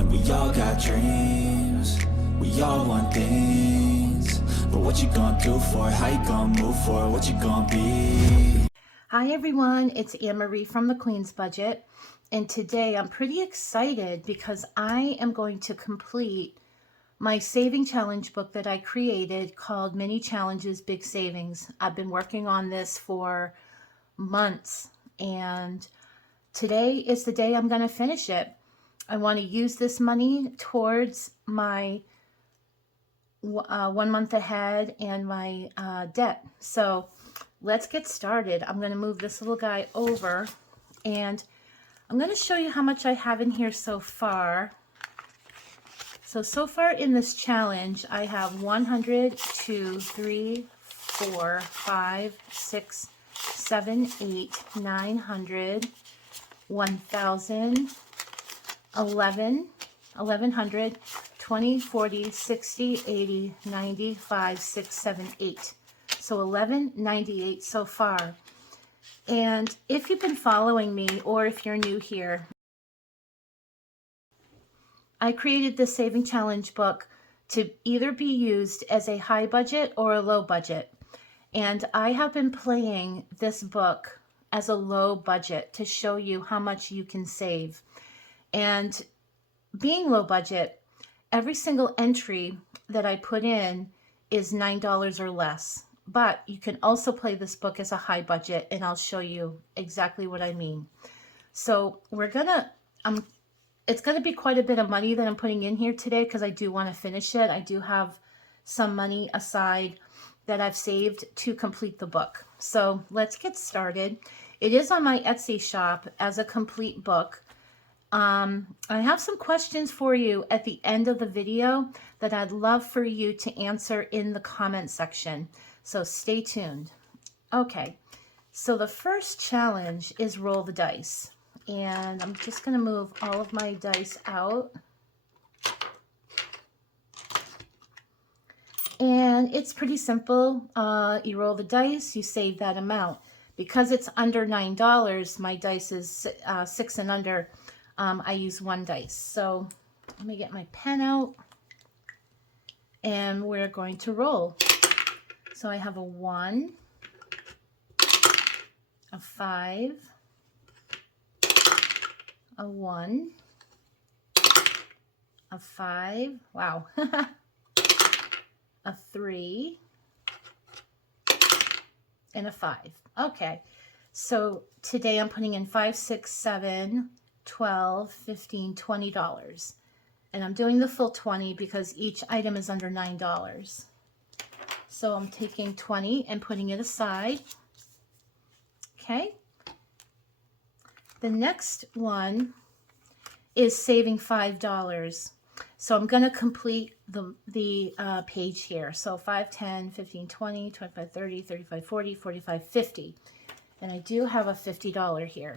And we all got dreams, we all want things. But what you gonna do for it? How you gonna move for it? What you gonna be? Hi everyone, it's Anne-Marie from The Queen's Budget, and today I'm pretty excited because I am going to complete my saving challenge book that I created called Mini Challenges Big Savings. I've been working on this for months, and today is the day I'm going to finish it. I want to use this money towards my 1 month ahead and my debt. So let's get started. I'm going to move this little guy over, and I'm going to show you how much I have in here so far. So far in this challenge, I have 100, 2, 3, 4, 5, 6, 7, 8, 900, 1,000, 1,100, 20, 40, 60, 80, 95, 6, 7, 8. So 1198 so far. And if you've been following me, or if you're new here, I created this saving challenge book to either be used as a high budget or a low budget. And I have been playing this book as a low budget to show you how much you can save. And being low budget, every single entry that I put in is $9 or less. But you can also play this book as a high budget, and I'll show you exactly what I mean. So it's going to be quite a bit of money that I'm putting in here today because I do want to finish it. I do have some money aside that I've saved to complete the book. So let's get started. It is on my Etsy shop as a complete book. I have some questions for you at the end of the video that I'd love for you to answer in the comment section. So stay tuned. Okay, so the first challenge is roll the dice. And I'm just going to move all of my dice out. And it's pretty simple. You roll the dice, you save that amount. Because it's under $9, my dice is 6 and under. I use 1 dice. So let me get my pen out. And we're going to roll. So I have a 1, a 5, a 1, a 5, wow, a 3, and a 5. Okay, so today I'm putting in 5, 6, 7, 12, 15, $20. And I'm doing the full 20 because each item is under $9. So I'm taking 20 and putting it aside. Okay. The next one is saving $5. So I'm going to complete the page here. So 5, 10, 15, 20, 25, 30, 35, 40, 45, 50. And I do have a $50 here.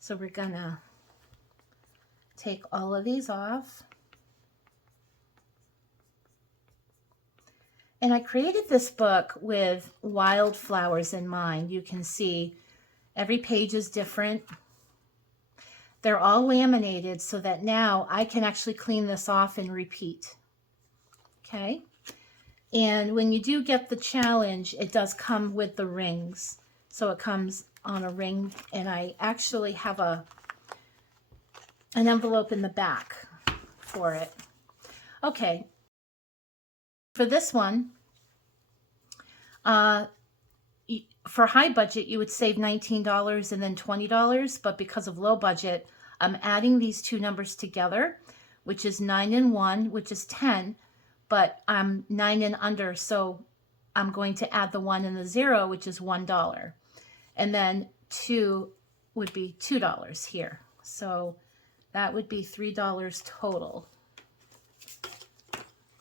So we're going to take all of these off. And I created this book with wildflowers in mind. You can see every page is different. They're all laminated so that now I can actually clean this off and repeat. Okay. And when you do get the challenge, it does come with the rings. So it comes on a ring, and I actually have an envelope in the back for it. Okay. For this one, for high budget, you would save $19 and then $20, but because of low budget, I'm adding these two numbers together, which is 9 and 1, which is 10, but I'm 9 and under, so I'm going to add the 1 and the 0, which is $1. And then 2 would be $2 here. So that would be $3 total.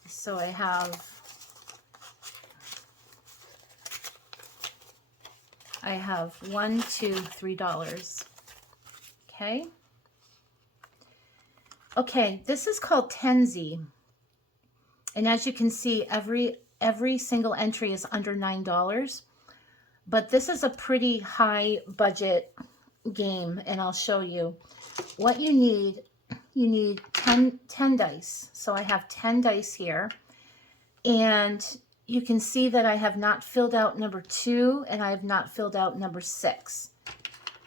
So I have $1, $2, $3. Okay. Okay, this is called Tenzi. And as you can see, every single entry is under $9. But this is a pretty high budget game, and I'll show you. What you need you need 10 dice. So I have 10 dice here. And you can see that I have not filled out number 2 and I have not filled out number 6.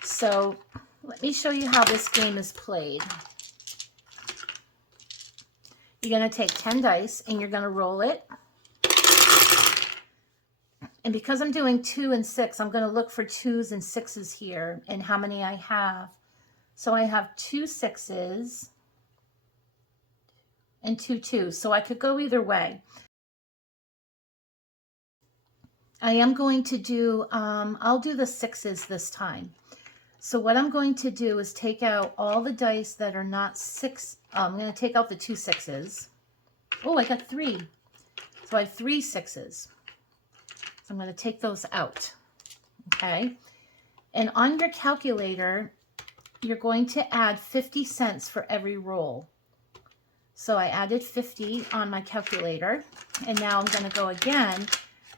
So let me show you how this game is played. You're going to take 10 dice and you're going to roll it. And because I'm doing 2 and 6, I'm going to look for 2s and 6s here and how many I have. So I have 2 6s and 2 2s. So I could go either way. I am going to do, I'll do the 6s this time. So what I'm going to do is take out all the dice that are not 6. I'm going to take out the 2 6s. Oh, I got 3. So I have 3 6s. So I'm going to take those out. Okay. And on your calculator, you're going to add 50 cents for every roll. So I added 50 on my calculator. And now I'm going to go again.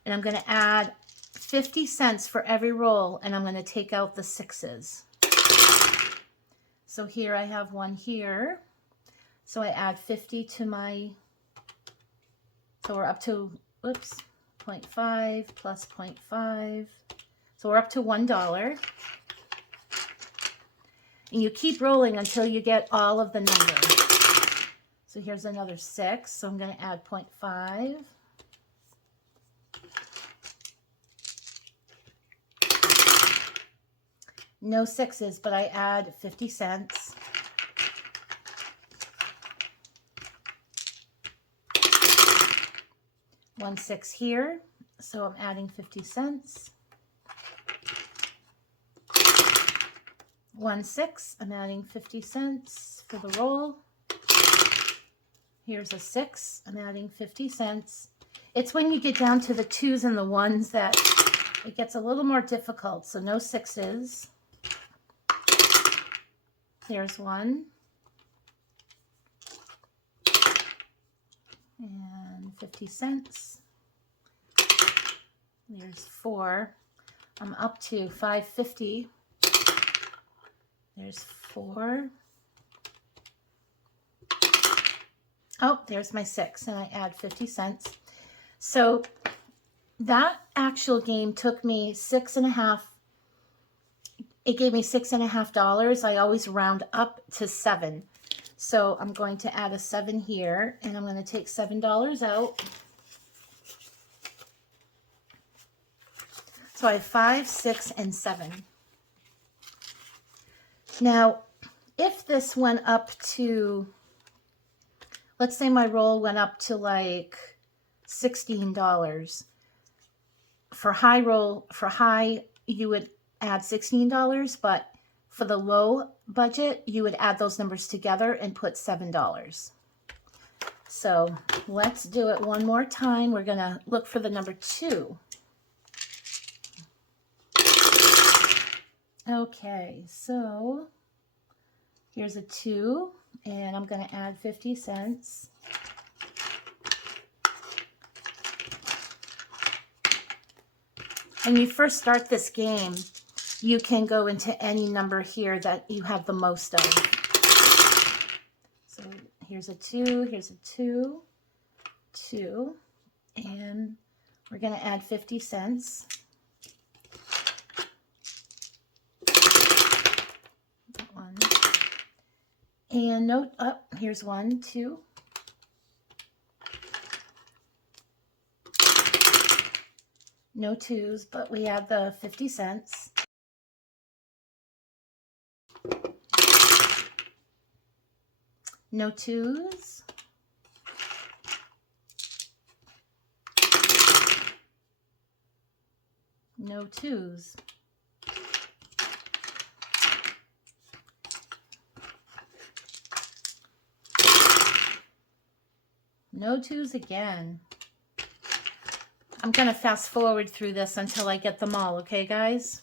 And I'm going to add 50 cents for every roll. And I'm going to take out the 6s. So here I have one here. So I add 50 to my, so we're up to, oops, 0.5 plus 0.5. So we're up to $1. And you keep rolling until you get all of the numbers. So here's another 6. So I'm going to add 0.5. No 6s, but I add 50 cents. One 6 here, so I'm adding 50 cents. 1 6, I'm adding 50 cents for the roll. Here's a 6, I'm adding 50 cents. It's when you get down to the 2s and the 1s that it gets a little more difficult, so no 6s. There's 1. And 50 cents. There's 4. I'm up to 5.50. There's 4. Oh, there's my 6, and I add 50 cents. So that actual game took me $6.50. It gave me $6.50. I always round up to 7. So I'm going to add a 7 here, and I'm going to take $7 out. So I have 5, 6, and 7. Now, if this went up to, let's say my roll went up to like $16. For high, you would add $16, but for the low budget, you would add those numbers together and put $7. So let's do it one more time. We're going to look for the number 2. Okay, so here's a 2, and I'm going to add 50 cents. When you first start this game, you can go into any number here that you have the most of. So here's a 2, here's a 2, 2, and we're going to add 50 cents. One. And note up, here's 1, 2. No 2s, but we add the 50 cents. No 2s. No 2s. No 2s again. I'm going to fast forward through this until I get them all, okay, guys?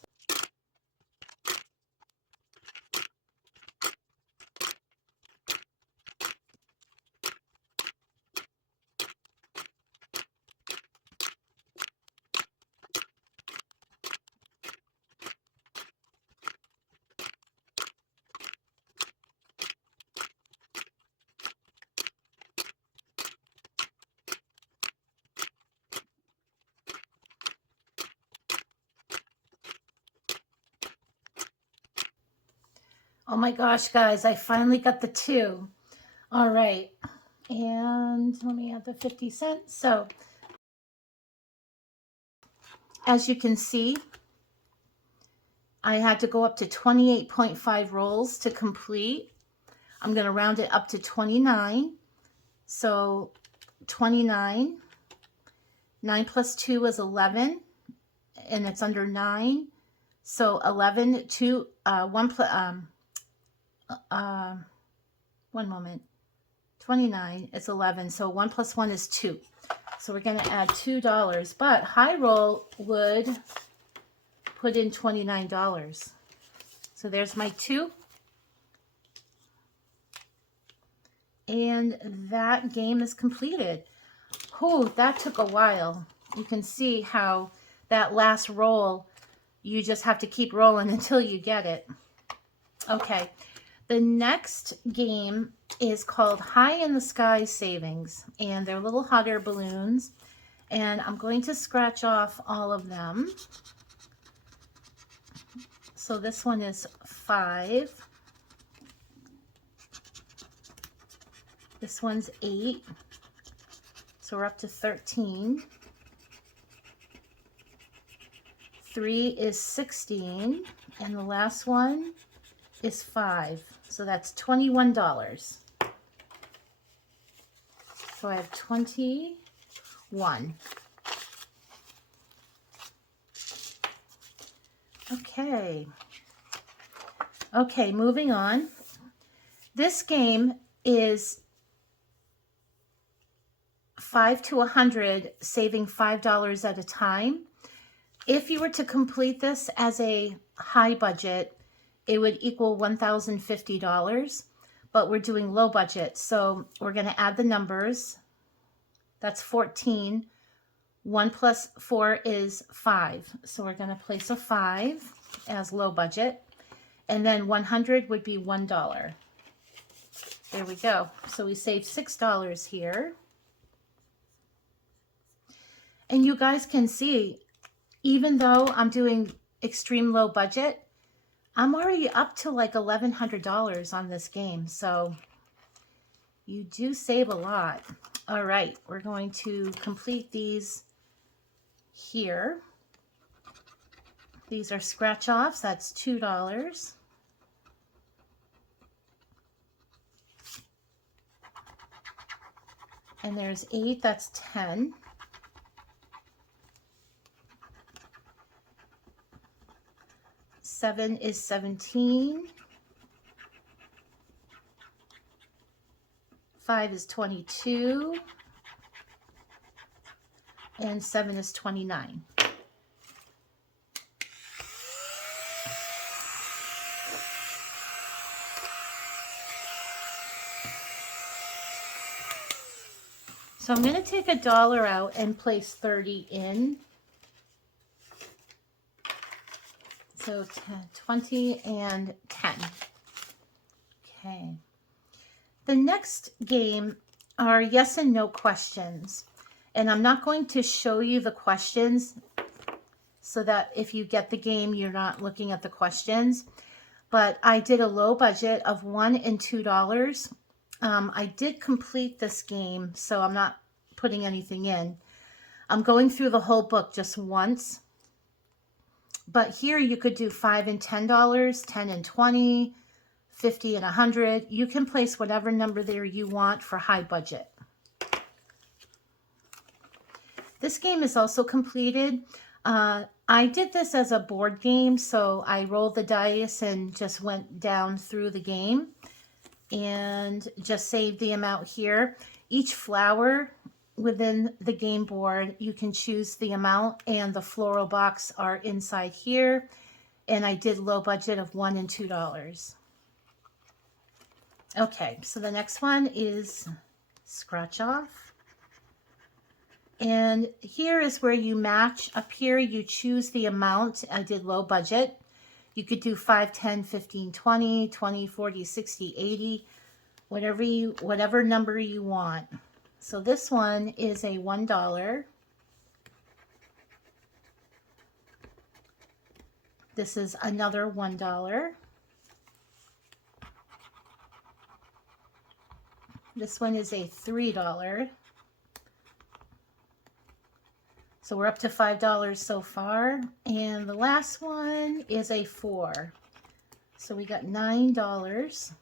Oh my gosh, guys, I finally got the 2. All right. And let me add the 50 cents. So as you can see, I had to go up to 28.5 rolls to complete. I'm going to round it up to 29. So 29, 9 plus 2 is 11, and it's under 9. So 11, 2, 1 plus, one moment, 29, it's 11. So 1 plus 1 is 2. So we're going to add $2, but high roll would put in $29. So there's my 2. And that game is completed. Oh, that took a while. You can see how that last roll, you just have to keep rolling until you get it. Okay, the next game is called High in the Sky Savings, and they're little hot air balloons, and I'm going to scratch off all of them. So this one is 5. This one's 8. So we're up to 13. 3 is 16. And the last one is 5. So that's $21. So I have 21. Okay. Okay, moving on. This game is 5 to 100, saving $5 at a time. If you were to complete this as a high budget, it would equal $1,050, but we're doing low budget. So we're going to add the numbers. That's 14. 1 plus 4 is 5. So we're going to place a 5 as low budget. And then 100 would be $1. There we go. So we saved $6 here. And you guys can see, even though I'm doing extreme low budget, I'm already up to like $1,100 on this game. So you do save a lot. All right, we're going to complete these here. These are scratch offs. That's $2. And there's 8. That's 10. Seven is 17. 5 is 22. And 7 is 29. So I'm going to take $1 out and place 30 in. So 10, 20 and 10. Okay. The next game are yes and no questions. And I'm not going to show you the questions so that if you get the game, you're not looking at the questions. But I did a low budget of $1 and $2. I did complete this game, so I'm not putting anything in. I'm going through the whole book just once. But here you could do $5 and $10, 10 and 20, 50 and 100. You can place whatever number there you want for high budget. This game is also completed. I did this as a board game, so I rolled the dice and just went down through the game and just saved the amount here. Each flower within the game board, you can choose the amount, and the floral box are inside here. And I did low budget of $1 and $2. Okay, so the next one is scratch off. And here is where you match. Up here, you choose the amount. I did low budget. You could do 5, 10, 15, 20, 20, 40, 60, 80, whatever number you want. So this one is a $1. This is another $1. This one is a $3. So we're up to $5 so far. And the last one is a $4. So we got $9.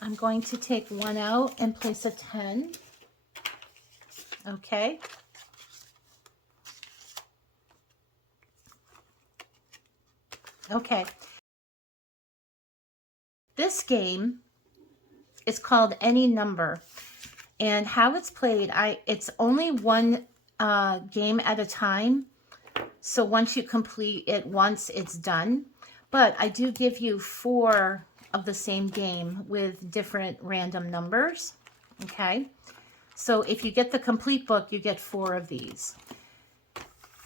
I'm going to take one out and place a 10. Okay. Okay. This game is called Any Number. And how it's played, it's only one game at a time. So once you complete it once, it's done. But I do give you 4 of the same game with different random numbers. Okay. So if you get the complete book, you get 4 of these.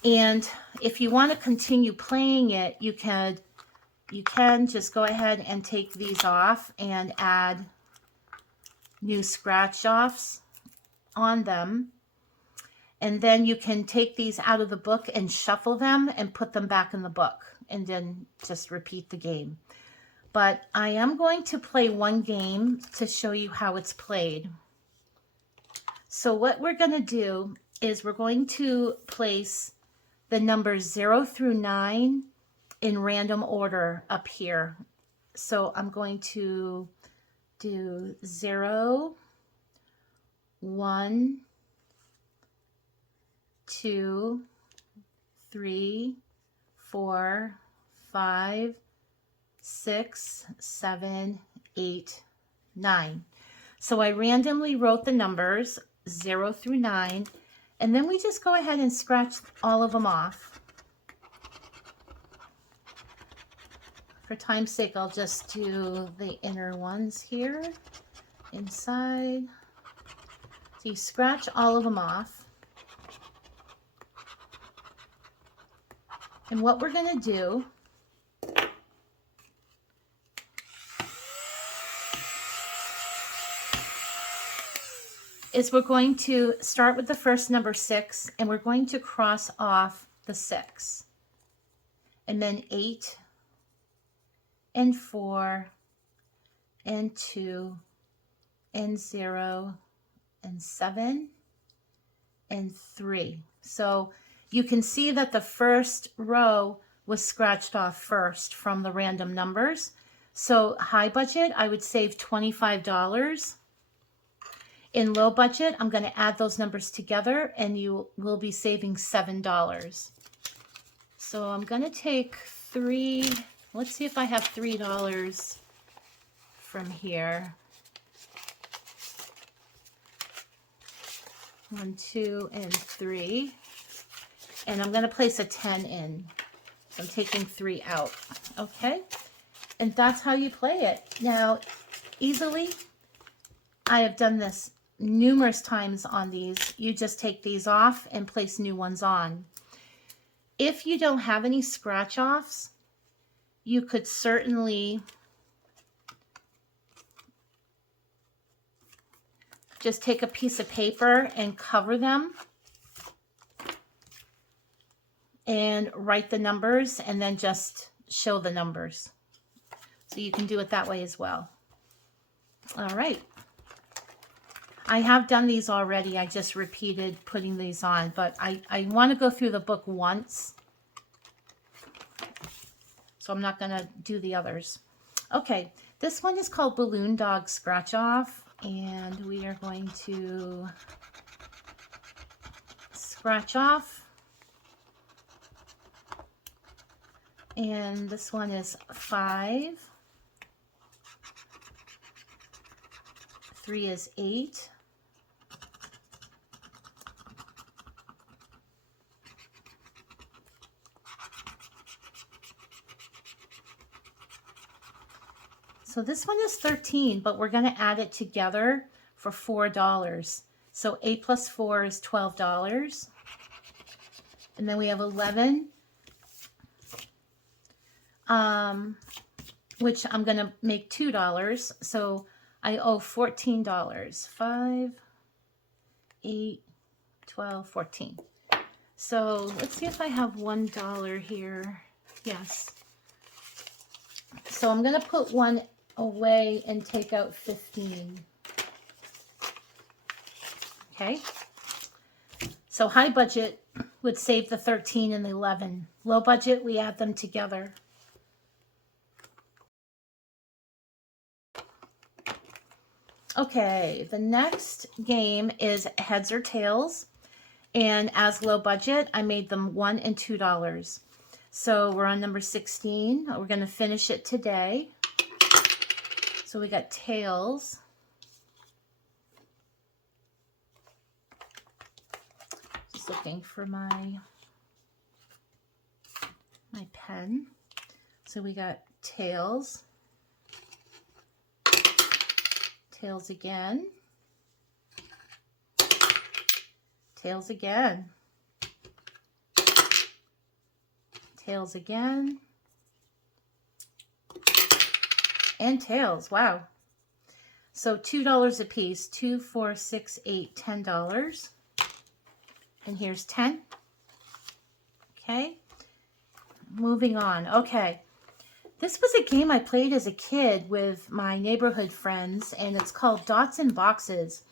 And if you want to continue playing it, you can just go ahead and take these off and add new scratch offs on them. And then you can take these out of the book and shuffle them and put them back in the book and then just repeat the game. But I am going to play one game to show you how it's played. So what we're going to do is we're going to place the numbers 0 through 9 in random order up here. So I'm going to do 0, 1, 2, 3, 4, 5, 6, 7, 8, 9. So I randomly wrote the numbers 0 through 9, and then we just go ahead and scratch all of them off. For time's sake, I'll just do the inner ones here, inside. So you scratch all of them off. And what we're going to do is we're going to start with the first number 6, and we're going to cross off the 6. And then 8 and 4 and 2 and 0 and 7 and 3. So you can see that the first row was scratched off first from the random numbers. So high budget, I would save $25. In low budget, I'm going to add those numbers together and you will be saving $7. So I'm going to take 3, let's see if I have $3 from here. 1, 2, and 3. And I'm going to place a 10 in. So I'm taking 3 out. Okay? And that's how you play it. Now, easily, I have done this numerous times on these. You just take these off and place new ones on. If you don't have any scratch offs, you could certainly just take a piece of paper and cover them and write the numbers and then just show the numbers. So you can do it that way as well. All right. I have done these already. I just repeated putting these on, but I want to go through the book once. So I'm not going to do the others. Okay, this one is called Balloon Dog Scratch Off, and we are going to scratch off. And this one is 5. 3 is 8. 'So this one is 13, but we're going to add it together for $4. So 8 plus 4 is $12. And then we have 11, which I'm going to make $2. So I owe $14. 5, 8, 12, 14. So let's see if I have $1 here. Yes. So I'm going to put one away and take out 15. Okay. So high budget would save the 13 and the 11. Low budget, we add them together. Okay, the next game is heads or tails. And as low budget, I made them $1 and $2. So we're on number 16. We're going to finish it today. So we got tails. Just looking for my pen. So we got tails. Tails again. Tails again. Tails again. And tails. Wow. So $2 a piece. 2, 4, 6, 8, $10. And here's 10. Okay. Moving on. Okay. This was a game I played as a kid with my neighborhood friends, and it's called Dots and Boxes.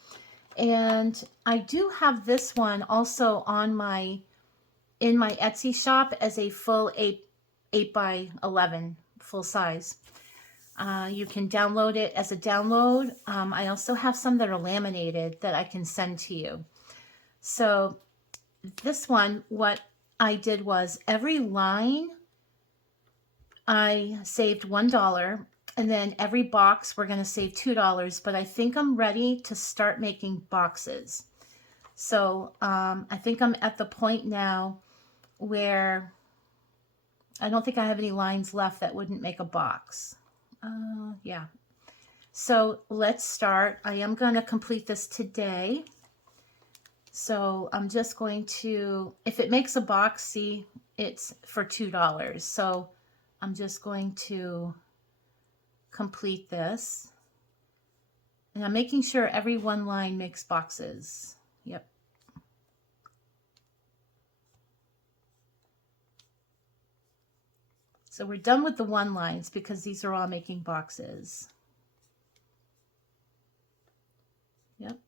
And I do have this one also on in my Etsy shop as a full 8 by 11 full size. You can download it as a download. I also have some that are laminated that I can send to you. So this one, what I did was every line I saved $1, and then every box we're going to save $2, but I think I'm ready to start making boxes. So I think I'm at the point now where I don't think I have any lines left that wouldn't make a box. Yeah. So let's start. I am going to complete this today. So I'm just going to, if it makes a box, see, it's for $2. So I'm just going to complete this. And I'm making sure every one line makes boxes. Yep. So we're done with the one lines because these are all making boxes. Yep.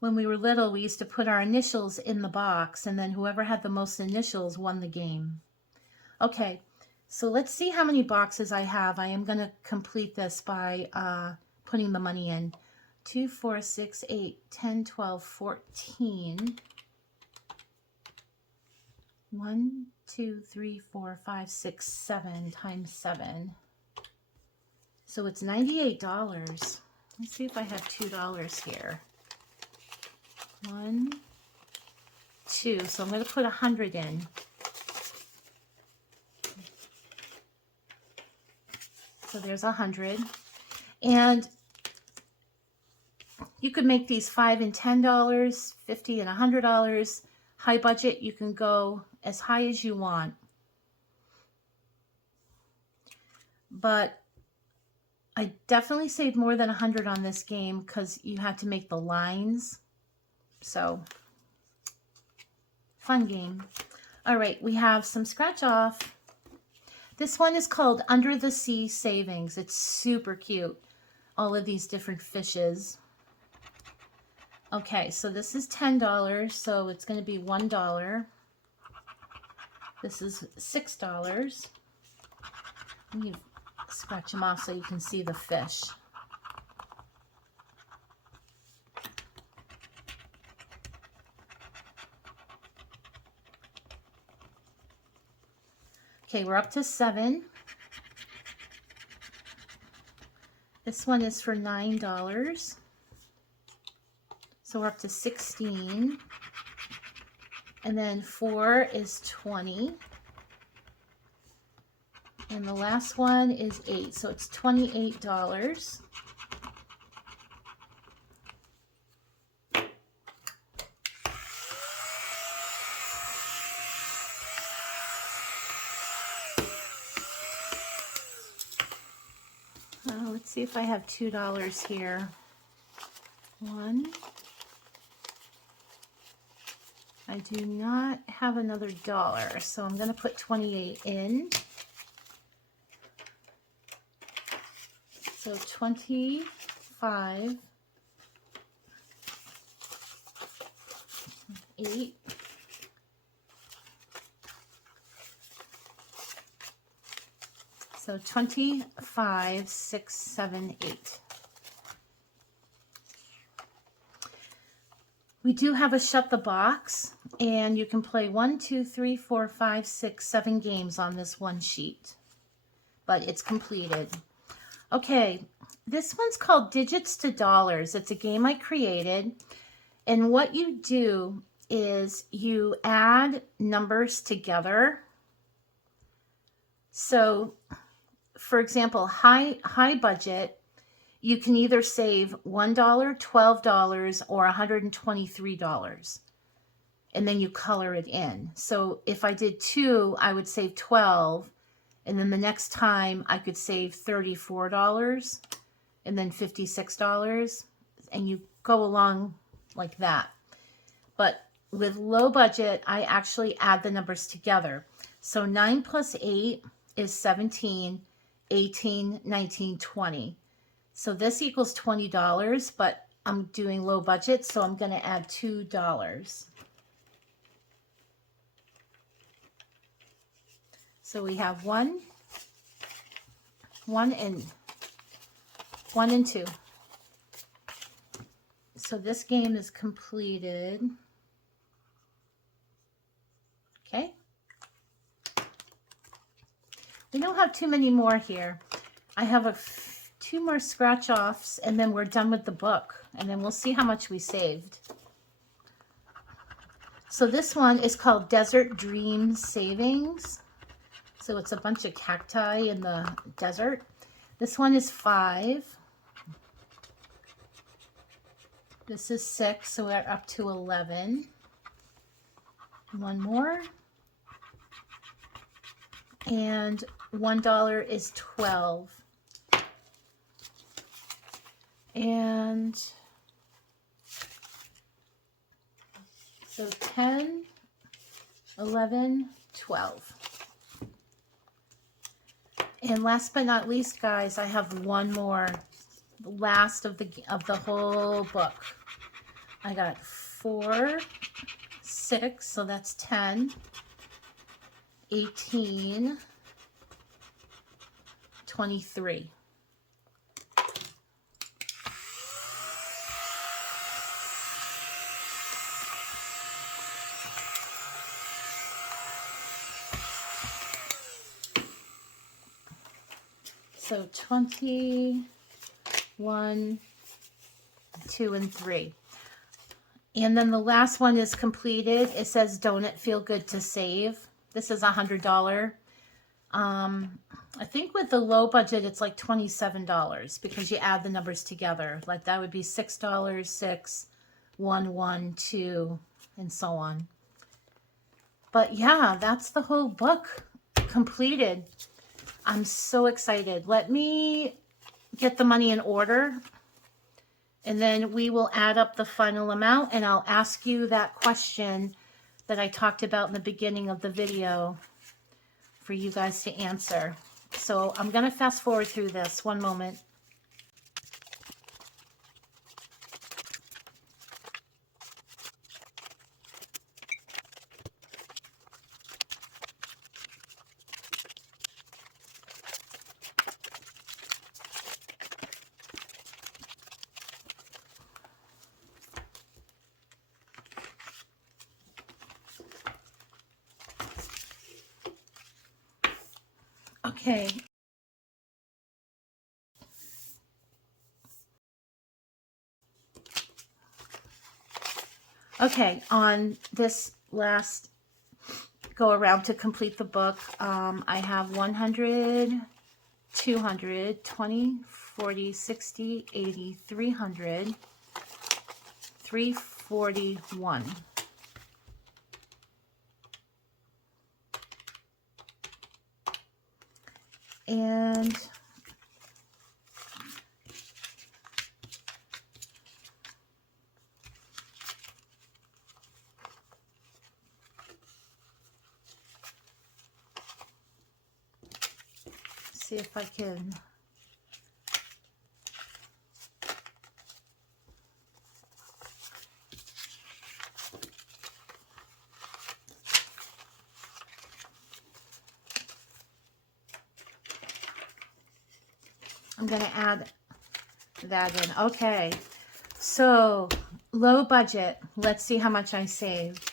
When we were little, we used to put our initials in the box, and then whoever had the most initials won the game. Okay, so let's see how many boxes I have. I am going to complete this by putting the money in. 2, 4, 6, 8, 10, 12, 14. 1, 2, 3, 4, 5, 6, 7 times 7. So it's $98. Let's see if I have $2 here. 1, 2. So I'm going to put 100 in. So there's 100. And you could make these $5 and $10, $50 and $100. High budget, you can go as high as you want. But I definitely saved more than 100 on this game because you had to make the lines. So, fun game. All right, we have some scratch off. This one is called Under the Sea Savings. It's super cute. All of these different fishes. Okay, so this is $10, so it's going to be $1. This is $6. Let me scratch them off so you can see the fish. Okay, we're up to 7. This one is for $9. So we're up to 16. And then 4 is 20. And the last one is 8. So it's $28. Let's see if I have $2 here. 1, I do not have another dollar, so I'm going to put 28 in. So 25, 8, so 25, 6, 7, 8. We do have a shut the box, and you can play 1, 2, 3, 4, 5, 6, 7 games on this one sheet, but it's completed. Okay, this one's called Digits to Dollars. It's a game I created, and what you do is you add numbers together. So, for example, high budget, you can either save $1, $12, or $123. And then you color it in. So if I did 2, I would save 12. And then the next time I could save $34 and then $56. And you go along like that. But with low budget, I actually add the numbers together. So 9 plus 8 is 17, 18, 19, 20. So this equals $20, but I'm doing low budget, so I'm going to add $2. So we have 1 and 2. So this game is completed. Okay. We don't have too many more here. I have 2 more scratch offs, and then we're done with the book, and then we'll see how much we saved. So this one is called Desert Dream Savings. So it's a bunch of cacti in the desert. This one is 5. This is 6, so we're up to 11. 1 more. And $1 is 12. And so 10, 11, 12. And last but not least, guys, I have one more, the last of the whole book. I got 4, 6, so that's 10, 18, 23. So 21, 2, and 3. And then the last one is completed. It says, don't it feel good to save? This is $100. I think with the low budget, it's like $27 because you add the numbers together. Like that would be $6, 6, 1, 1, 2, and so on. But yeah, that's the whole book completed. I'm so excited. Let me get the money in order, and then we will add up the final amount, and I'll ask you that question that I talked about in the beginning of the video for you guys to answer. So I'm going to fast forward through this. One moment. Okay. Okay, on this last go around to complete the book, I have 100, 200, 20, 40, 60, 80, 300, 341. And see if I can. I'm going to add that in. Okay. So low budget. Let's see how much I saved.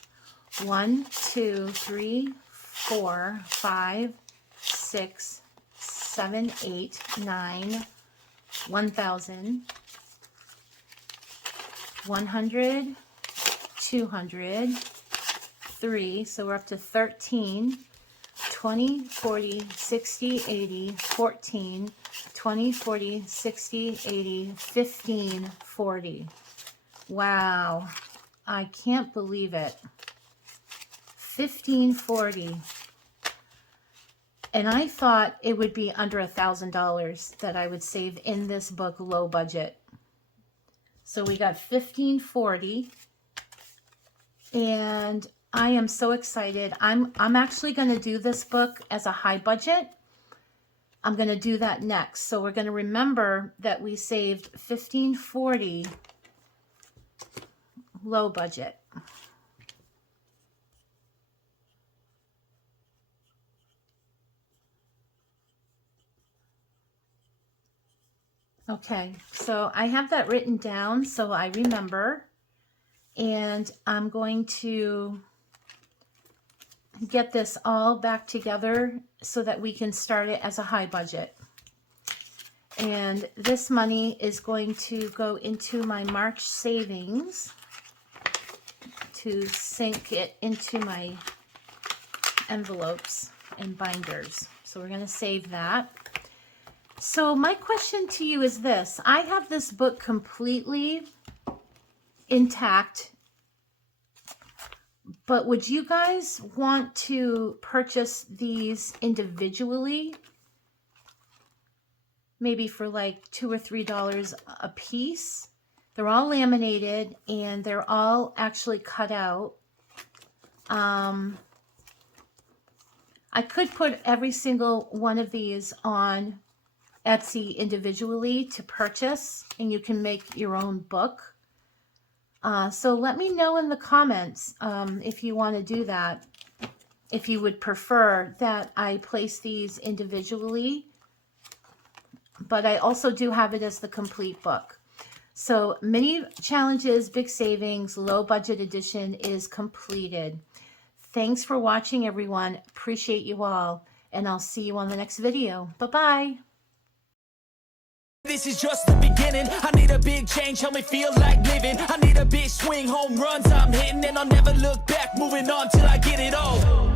1, 2, 3, 4, 5, 6, 7, 8, 9, 1,000, 100, 200, 3. So we're up to 13, 20, 40, 60, 80, 14, 20, 40, 60, 80, 15, 40. Wow. I can't believe it. 1540. And I thought it would be under $1,000 that I would save in this book, low budget. So we got 1540. And I am so excited. I'm actually going to do this book as a high budget. I'm going to do that next. So we're going to remember that we saved 1540 low budget. Okay, so I have that written down so I remember, and I'm going to get this all back together so that we can start it as a high budget. And this money is going to go into my March savings to sink it into my envelopes and binders. So we're going to save that. So my question to you is this. I have this book completely intact, but would you guys want to purchase these individually? Maybe for like $2 or $3 a piece. They're all laminated and they're all actually cut out. I could put every single one of these on Etsy individually to purchase, and you can make your own book. So let me know in the comments if you want to do that, if you would prefer that I place these individually, but I also do have it as the complete book. So mini challenges, big savings, low budget edition is completed. Thanks for watching, everyone. Appreciate you all, and I'll see you on the next video. Bye-bye. This is just the beginning. I need a big change, help me feel like living. I need a big swing, home runs I'm hitting, and I'll never look back, moving on till I get it all.